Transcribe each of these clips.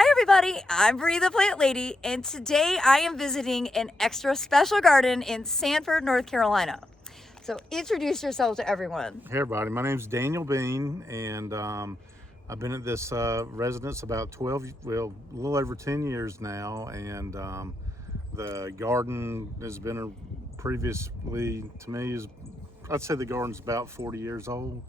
Hi everybody, I'm Bree the Plant Lady, and today I am visiting an extra special garden in Sanford, North Carolina. So introduce yourself to everyone. Hey everybody, my name's Daniel Bean, and I've been at this residence about a little over 10 years now, and the garden has been previously, to me, I'd say the garden's about 40 years old,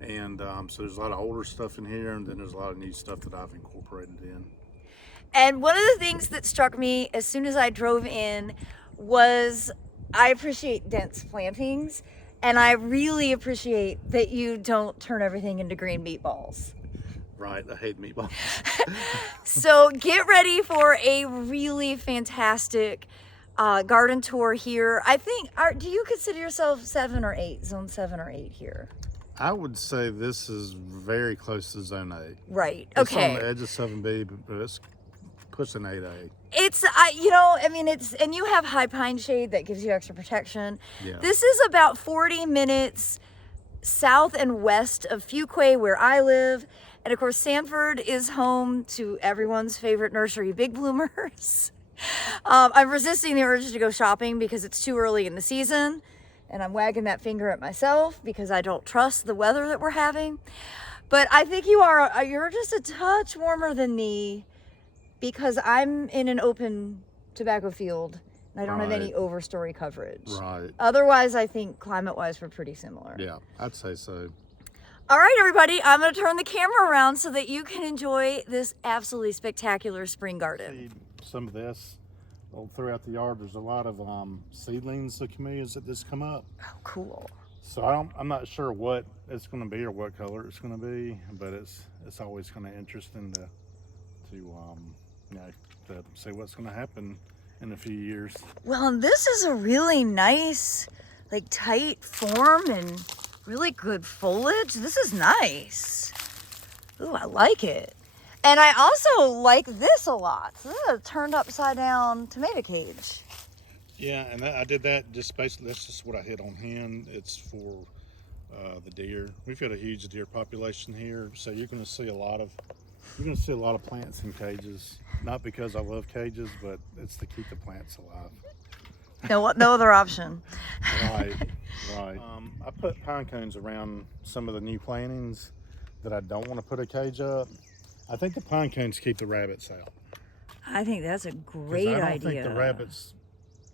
and so there's a lot of older stuff in here, and then there's a lot of new stuff that I've incorporated in. And one of the things that struck me as soon as I drove in was I appreciate dense plantings, and I really appreciate that you don't turn everything into green meatballs. Right, I hate meatballs. So get ready for a really fantastic garden tour here. I think, do you consider yourself 7 or 8, zone 7 or 8 here? I would say this is very close to zone 8. Right, It's okay. on the edge of 7B, but it's pushing 8A. It's, and you have high pine shade that gives you extra protection. Yeah. This is about 40 minutes south and west of Fuquay, where I live. And of course, Sanford is home to everyone's favorite nursery, big bloomers. I'm resisting the urge to go shopping because it's too early in the season. And I'm wagging that finger at myself because I don't trust the weather that we're having. But I think you're just a touch warmer than me because I'm in an open tobacco field and I don't have any overstory coverage. Right. Otherwise, I think climate-wise, we're pretty similar. Yeah, I'd say so. All right, everybody, I'm going to turn the camera around so that you can enjoy this absolutely spectacular spring garden. Some of this throughout the yard. There's a lot of seedlings of camellias that just come up. Oh, cool. So I'm not sure what it's going to be or what color it's going to be, but it's always kind of interesting to see what's going to happen in a few years. Well, and this is a really nice, like, tight form and really good foliage. This is nice. Ooh, I like it. And I also like this a lot. So this is a turned upside down tomato cage. Yeah, and I did that just basically, that's just what I hit on hand. It's for the deer. We've got a huge deer population here, so you're going to see a lot of plants in cages. Not because I love cages, but it's to keep the plants alive. No other option. Right. I put pine cones around some of the new plantings that I don't want to put a cage up. I think the pine cones keep the rabbits out. I think that's a great idea. I don't think the rabbits,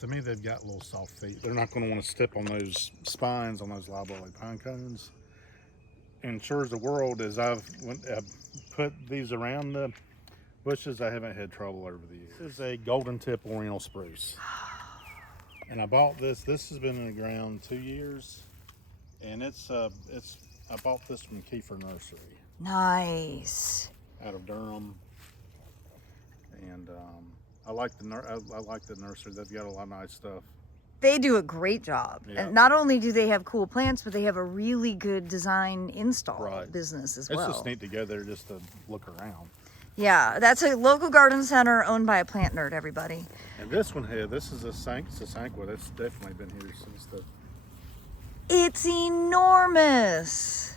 to me, they've got little soft feet. They're not going to want to step on those spines on those loblolly pine cones. And sure as the world, as I've put these around the bushes, I haven't had trouble over the years. This is a golden tip oriental spruce. And I bought this. This has been in the ground 2 years. And I bought this from Conifer Nursery. Nice. Out of Durham. And I like the nursery. They've got a lot of nice stuff. They do a great job. Yeah. And not only do they have cool plants, but they have a really good design install business as well. It's just neat to go there just to look around. Yeah, that's a local garden center owned by a plant nerd, everybody. And this one here, this is a Sanqua. It's definitely been here since the... It's enormous.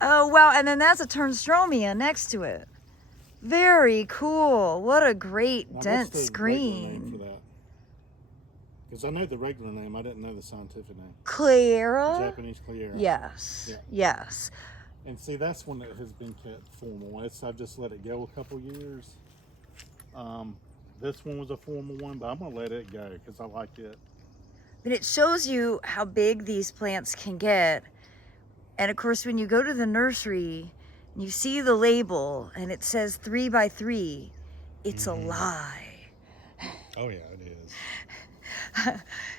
Oh, wow. And then that's a turnstromia next to it. Very cool. What a great dense green. Because I know the regular name, I didn't know the scientific name. Cleara? Japanese Cleara. Yes. Yeah. Yes. And see, that's one that has been kept formal. I've just let it go a couple years. This one was a formal one, but I'm going to let it go because I like it. But it shows you how big these plants can get. And of course, when you go to the nursery, you see the label and it says 3 by 3, it's a lie. Oh yeah, it is.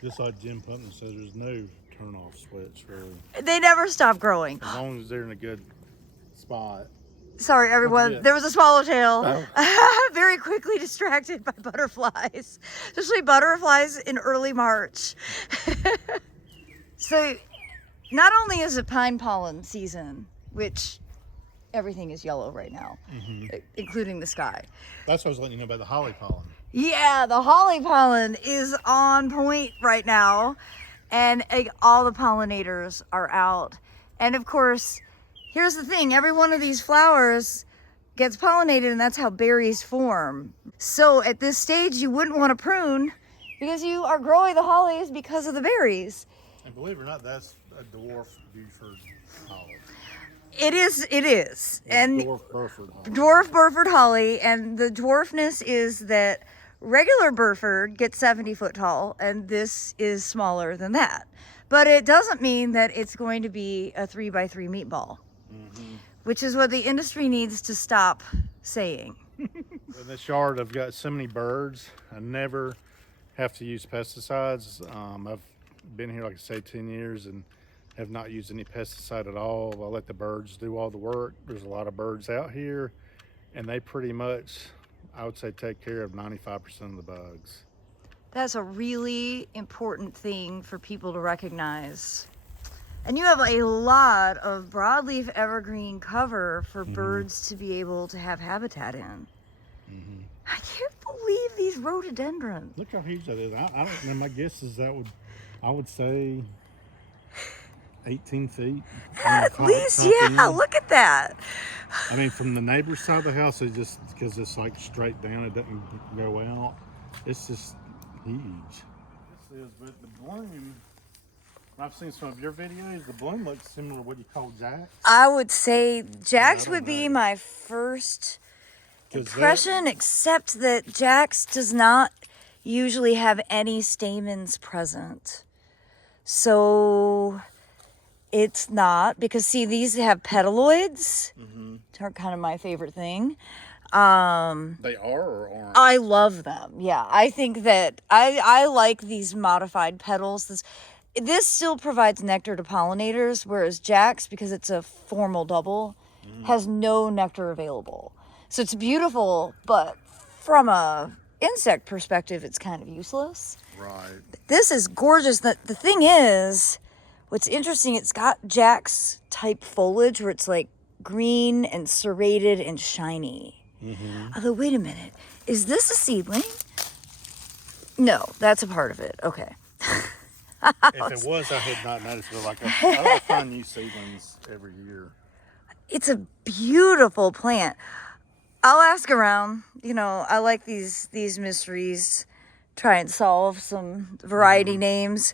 Just like Jim Putnam says, there's no turn-off switch really. They never stop growing. As long as they're in a good spot. Sorry, everyone. There was a swallowtail. Oh. Very quickly distracted by butterflies, especially butterflies in early March. So, not only is it pine pollen season, which everything is yellow right now, including the sky. That's what I was letting you know about the holly pollen. Yeah, the holly pollen is on point right now, and all the pollinators are out. And of course, here's the thing, every one of these flowers gets pollinated, and that's how berries form. So at this stage, you wouldn't want to prune because you are growing the hollies because of the berries. And believe it or not, that's a dwarf Buford holly. It is. And Dwarf Burford holly. Dwarf Burford holly, and the dwarfness is that regular Burford gets 70 foot tall, and this is smaller than that. But it doesn't mean that it's going to be a 3x3 meatball, which is what the industry needs to stop saying. In this yard, I've got so many birds. I never have to use pesticides. I've been here, like I say, 10 years and have not used any pesticide at all. I let the birds do all the work. There's a lot of birds out here, and they pretty much, I would say, take care of 95% of the bugs. That's a really important thing for people to recognize. And you have a lot of broadleaf evergreen cover for birds to be able to have habitat in. I can't believe these rhododendrons. Look how huge that is. I don't know. My guess is I would say 18 feet. At least, yeah, look at that. I mean, from the neighbor's side of the house, it just, because it's like straight down, it doesn't go out. It's just huge. This is, but the bloom, I've seen some of your videos, the bloom looks similar to what you call Jacks. I would say Jacks would be my first impression, except that Jacks does not usually have any stamens present. So it's not, because see, these have petaloids, which are kind of my favorite thing. They are or aren't? I love them. Yeah, I think that I like these modified petals. This still provides nectar to pollinators, whereas Jacks, because it's a formal double, has no nectar available. So it's beautiful, but from a insect perspective, it's kind of useless. Right. This is gorgeous. The thing is, what's interesting, it's got Jacks type foliage where it's like green and serrated and shiny. Although, wait a minute, is this a seedling? No, that's a part of it. Okay. If it was, I had not noticed. But I find new seedlings every year. It's a beautiful plant. I'll ask around. You know, I like these mysteries. Try and solve some variety names,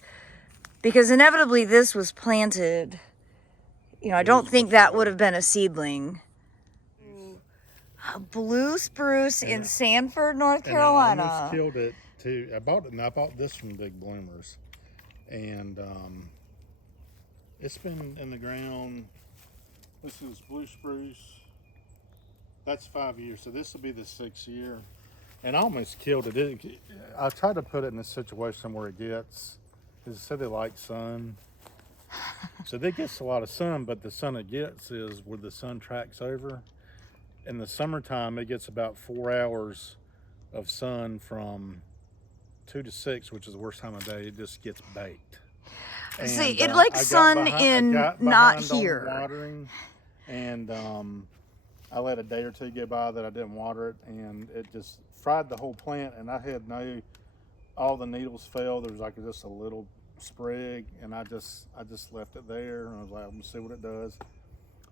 because inevitably this was planted. You know, I don't think that would have been a seedling. Blue spruce in Sanford, North Carolina. I almost killed it too. I bought this from Big Bloomers, and it's been in the ground. This is blue spruce. That's 5 years, so this will be the 6th year. And I almost killed it. I tried to put it in a situation where it gets, because it said they like sun. So it gets a lot of sun, but the sun it gets is where the sun tracks over. In the summertime, it gets about 4 hours of sun from 2 to 6, which is the worst time of day. It just gets baked. And, see, it likes sun in not here. Watering, and I let a day or two go by that I didn't water it, and it just fried the whole plant. And I had all the needles fell. There was like just a little sprig, and I just left it there, and I was like, I'm gonna see what it does.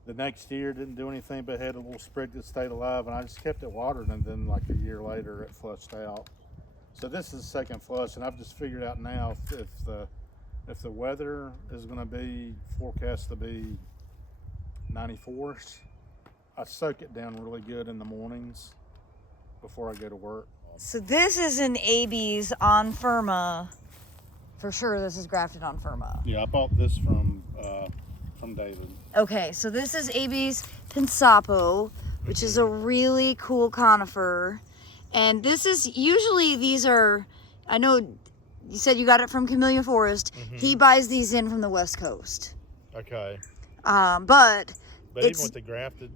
The next year didn't do anything, but had a little sprig that stayed alive, and I just kept it watered, and then like a year later it flushed out. So this is the second flush, and I've just figured out now if the weather is going to be forecast to be 94s, I soak it down really good in the mornings before I go to work. So this is an AB's on Firma. For sure, this is grafted on Firma. Yeah, I bought this from David. Okay, so this is AB's Pensapo, which is a really cool conifer. And this is, usually these are, I know you said you got it from Camellia Forest. He buys these in from the West Coast. Okay. But even with the grafted,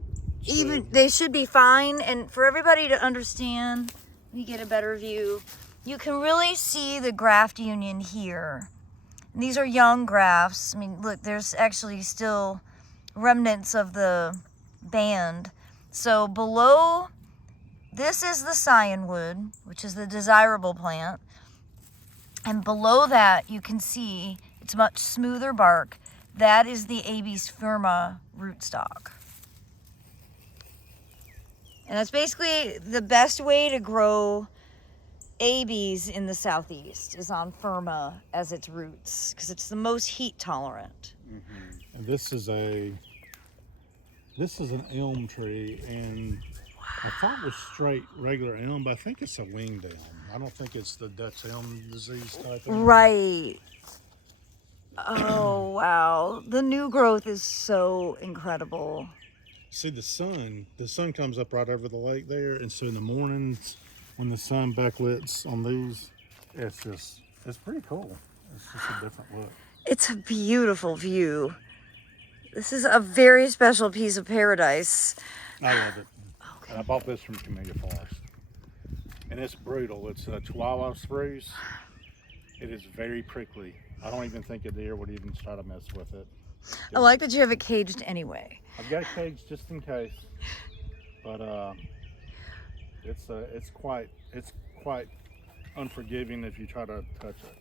they should be fine. And for everybody to understand, we get a better view. You can really see the graft union here. And these are young grafts. I mean, look, there's actually still remnants of the band. So below, this is the cyanwood, which is the desirable plant. And below that, you can see it's much smoother bark. That is the Abies firma rootstock. And that's basically the best way to grow ABs in the Southeast is on firma as its roots because it's the most heat tolerant. And this is an elm tree, and I thought it was straight regular elm, but I think it's a winged elm. I don't think it's the Dutch elm disease type of elm. Right. Oh, wow. The new growth is so incredible. See, the sun comes up right over the lake there, and so in the mornings when the sun backlits on these, it's pretty cool. It's just a different look. It's a beautiful view. This is a very special piece of paradise. I love it. Okay. And I bought this from Camellia Forest, and it's brutal. It's a Chihuahua spruce. It is very prickly. I don't even think a deer would even try to mess with it. I like that you have it caged anyway. I've got a cage just in case, but it's quite unforgiving if you try to touch it.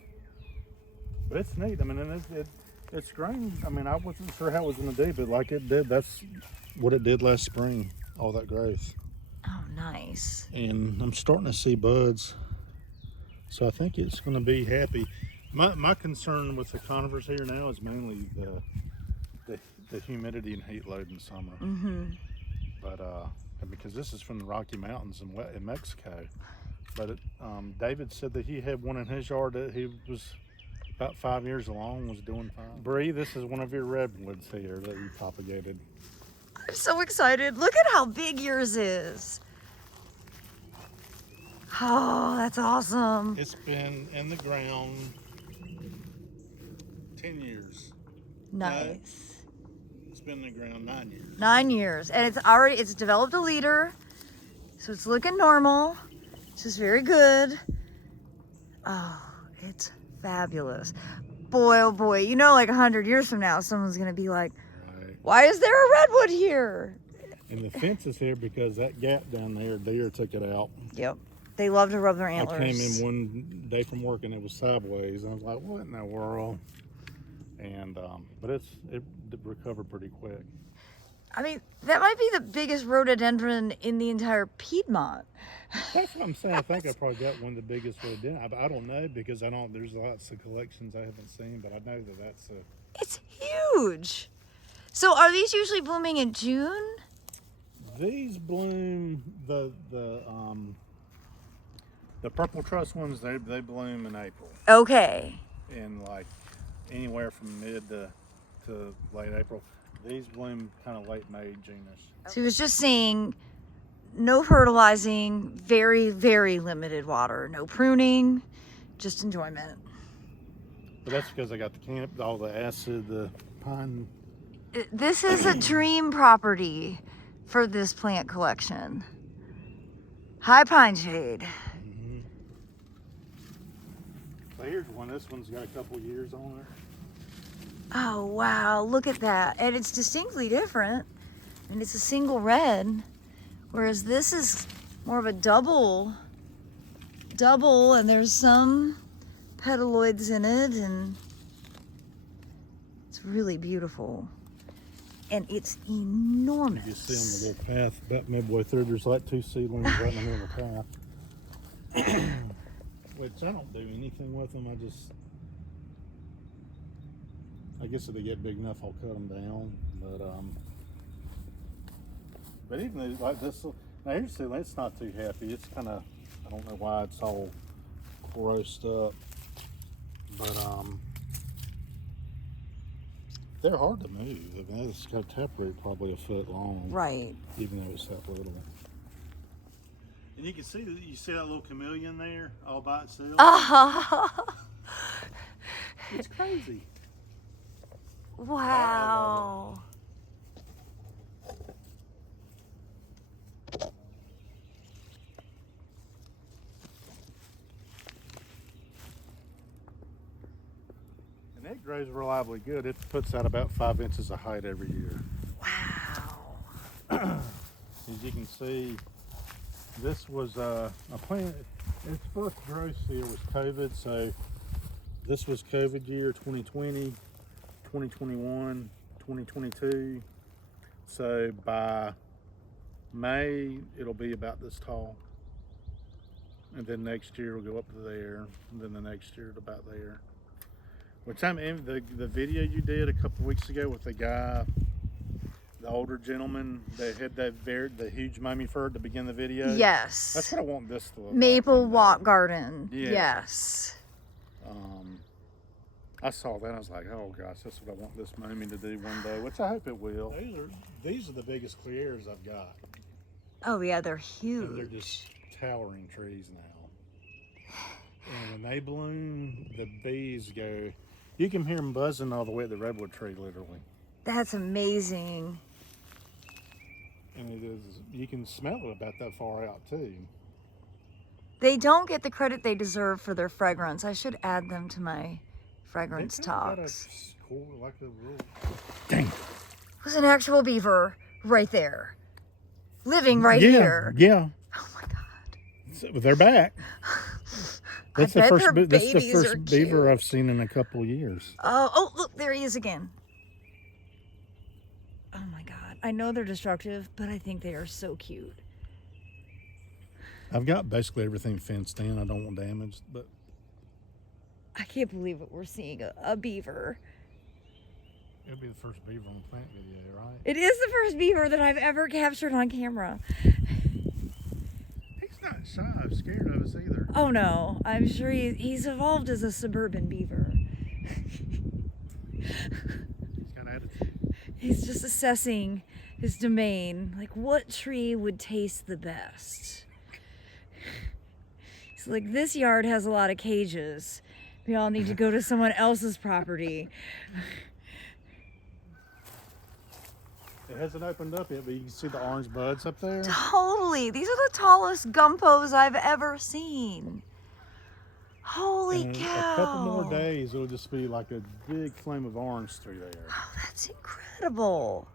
But it's neat. I mean, and it's grown. I mean, I wasn't sure how it was going to do, but like it did. That's what it did last spring. All that growth. Oh, nice. And I'm starting to see buds, so I think it's going to be happy. My concern with the conifers here now is mainly the humidity and heat load in summer. But because this is from the Rocky Mountains in Mexico. But David said that he had one in his yard that he was about 5 years along, was doing fine. Bree, this is one of your redwoods here that you propagated. I'm so excited. Look at how big yours is. Oh, that's awesome. It's been in the ground 10 years. Nice. It's been in the ground 9 years. 9 years. And it's developed a leader. So it's looking normal. It's just very good. Oh, it's fabulous. Boy, oh boy. You know, like 100 years from now, someone's going to be like, right. Why is there a redwood here? And the fence is here because that gap down there, deer took it out. Yep. They love to rub their antlers. I came in one day from work and it was sideways. And I was like, what in the world? And, but it recovered pretty quick. I mean, that might be the biggest rhododendron in the entire Piedmont. That's what I'm saying. I think I probably got one of the biggest rhododendron. I don't know because there's lots of collections I haven't seen, but I know that's It's huge. So are these usually blooming in June? These bloom, the purple truss ones, they bloom in April. Okay. In like anywhere from mid to late April. These bloom kind of late May, June-ish. So he was just saying no fertilizing, very, very limited water, no pruning, just enjoyment. But that's because I got the camp, all the acid, the pine. This is a dream property for this plant collection. High pine shade. Mm-hmm. So here's one. This one's got a couple years on it. Oh, wow. Look at that. And it's distinctly different. And it's a single red. Whereas this is more of a double. And there's some petaloids in it. And it's really beautiful. And it's enormous. You see on the little path, about midway through, there's like 2 seedlings right in the middle of the path. Which I don't do anything with them. I guess if they get big enough, I'll cut them down. But even like this, now here's the thing, it's not too happy. It's kind of, I don't know why it's all grossed up. But they're hard to move. I mean, it's got a taproot probably a foot long. Right. Even though it's that little. And you can see that you see that little camellia in there all by itself. It's crazy. Wow. And it grows reliably good. It puts out about 5 inches of height every year. Wow. As you can see, this was a plant. Its first growth year was COVID, so this was COVID year 2020, 2021, 2022. So by May, it'll be about this tall. And then next year it'll go up to there. And then the next year about there. Which the video you did a couple weeks ago with the guy, the older gentleman that had the huge mummy fir at the beginning of the video. Yes. That's what I want this to look Maple like. walk garden. Yeah. Yes. I saw that. I was like, oh gosh, that's what I want this mummy to do one day, which I hope it will. These are the biggest clears I've got. Oh yeah, they're huge. And they're just towering trees now. And when they bloom, the bees go. You can hear them buzzing all the way at the redwood tree, literally. That's amazing. And it is. You can smell it about that far out too. They don't get the credit they deserve for their fragrance. I should add them to my fragrance talks. Dang. There's an actual beaver right there, living right here. Yeah. Oh my God. So they're back. That's the first beaver I've seen in a couple of years. Oh, look, there he is again. Oh my God. I know they're destructive, but I think they are so cute. I've got basically everything fenced in. I don't want damaged, but I can't believe it. We're seeing a beaver. It'll be the first beaver on the plant video, right? It is the first beaver that I've ever captured on camera. He's not shy or scared of us either. Oh no, I'm sure he's evolved as a suburban beaver. He's got attitude. He's just assessing his domain. Like, what tree would taste the best? He's like, this yard has a lot of cages. We all need to go to someone else's property. It hasn't opened up yet, but you can see the orange buds up there. Totally. These are the tallest gumpos I've ever seen. Holy cow. A couple more days, it'll just be like a big flame of orange through there. Oh, that's incredible.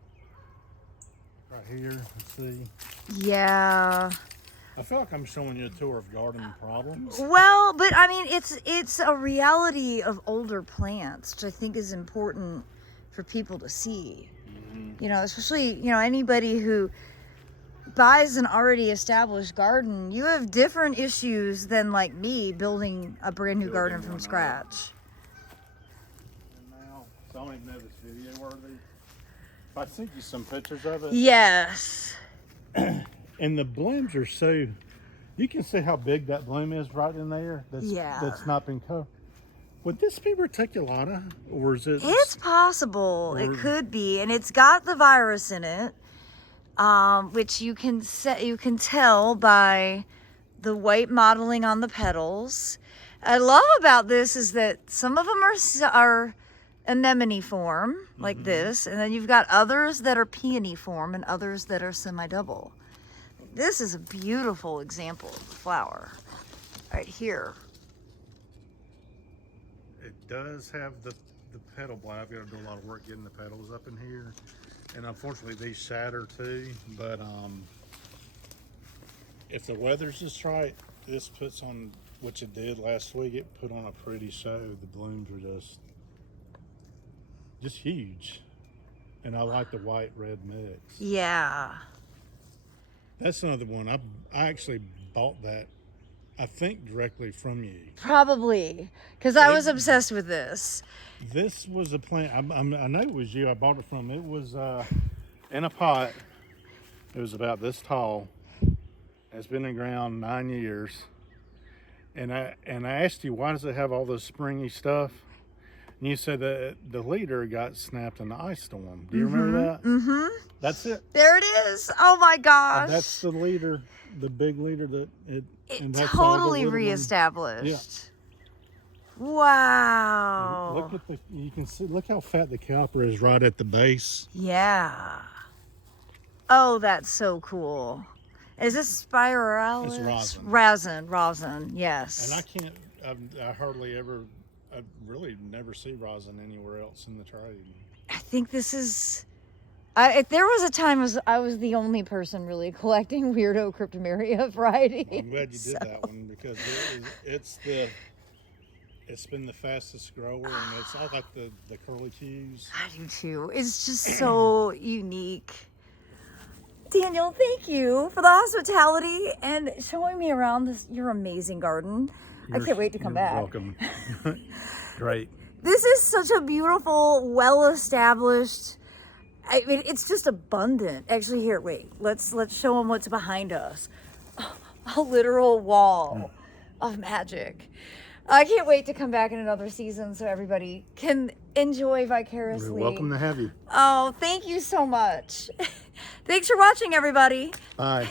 Right here, let's see. Yeah. I feel like I'm showing you a tour of garden problems. Well, but I mean, it's a reality of older plants, which I think is important for people to see. You know, especially, you know, anybody who buys an already established garden, you have different issues than like me building a brand new garden from scratch. And now, so I don't even know if it's video worthy. If I sent you some pictures of it. Yes. And the blooms are so, you can see how big that bloom is right in there. That's not been covered. Would this be reticulata, or is it? It's possible. It could be, and it's got the virus in it, which you can tell by the white mottling on the petals. I love about this is that some of them are anemone form, like this, and then you've got others that are peony form and others that are semi-double. This is a beautiful example of the flower right here. It does have the petal blight. I've got to do a lot of work getting the petals up in here, and unfortunately these shatter too. But if the weather's just right, this puts on, which it did last week. It put on a pretty show. The blooms are just huge, and I like the white red mix. Yeah. That's another one. I actually bought that, I think, directly from you. Probably, because I was obsessed with this. This was a plant. I know it was you I bought it from. It was in a pot. It was about this tall. It's been in the ground 9 years. And I asked you, why does it have all this springy stuff? And you said that the leader got snapped in the ice storm. Do you remember that? Mm-hmm. That's it. There it is. Oh my gosh. That's the leader, the big leader that it that's totally reestablished. Yeah. Wow. Look at you can see, look how fat the caliper is right at the base. Yeah. Oh, that's so cool. Is this spiralis? It's rosin. Rosin, yes. And I hardly ever, I really never see rosin anywhere else in the trade. I think this is, if there was a time I was the only person really collecting weirdo cryptomeria varieties. I'm glad you did that one, because it's been the fastest grower, and it's all like the curly cues. I do too. It's just so unique. Daniel, thank you for the hospitality and showing me around your amazing garden. I can't wait to come back. Welcome. Great. This is such a beautiful, well-established. I mean, it's just abundant. Actually, here, wait. Let's show them what's behind us. A literal wall of magic. I can't wait to come back in another season so everybody can enjoy vicariously. We're welcome to have you. Oh, thank you so much. Thanks for watching, everybody. Bye.